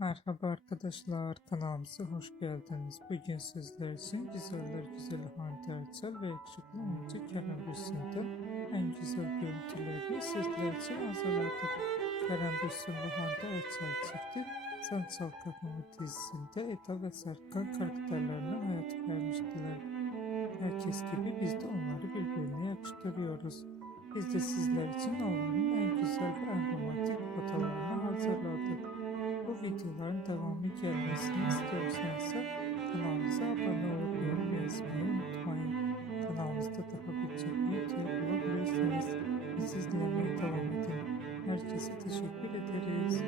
Merhaba arkadaşlar, kanalımıza hoş geldiniz. Bugün sizler için güzeller güzeli Hande Erçel ve yakışıklı oyuncu Kerem Bürsin'den en güzel görüntülerini sizler için hazırladık. Kerem Bürsin ve Hande Erçel çifti Sen Çal Kapımı dizisinde Eda ve Serkan karakterlerine hayat vermiştiler. Herkes gibi biz de onları birbirine yakıştırıyoruz. Biz de sizler için onların en güzel ve en romantik fotoğraflarını hazırladık. Bu videoların devamı gelmesini istiyorsanız kanalımıza abone olup yorum yazmayı unutmayın. Kanalımızda daha birçok video bulabilirsiniz. Bizi izlemeye devam edin. Herkese teşekkür ederiz.